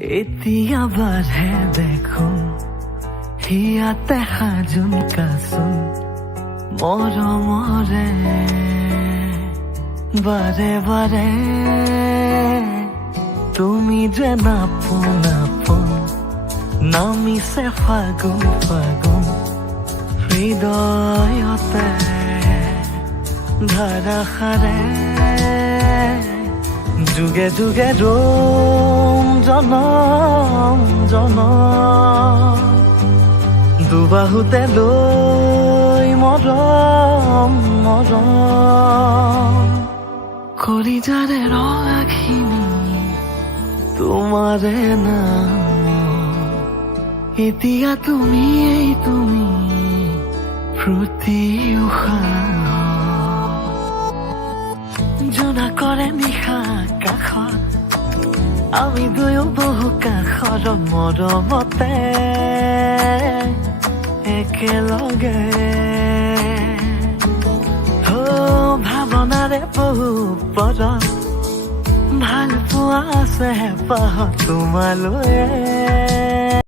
এতিয়া বাঢ়ে দেখোন হিয়াতে সাজোন কাচোন মৰমৰে বাৰে বাৰে তুমি যে নাপোন আপোন নামিছে ফাগুন ফাগুন হৃদয়তে ধাৰাসাৰে যুগে যুগে ৰম জনম জনম দুবাহুতে লৈ মৰম মৰম কলিজাৰে ৰঙাখিনি তোমাৰে নাম এতিয়া তুমি প্ৰতি উশাহ জোনা কৰে নিশা কাষত আমি দুয়ো বহু কাষৰ মৰমতে একেলগে ভাৱনাৰে বহু পৰত ভাল পোৱা আছে হেঁপাহ তোমালৈ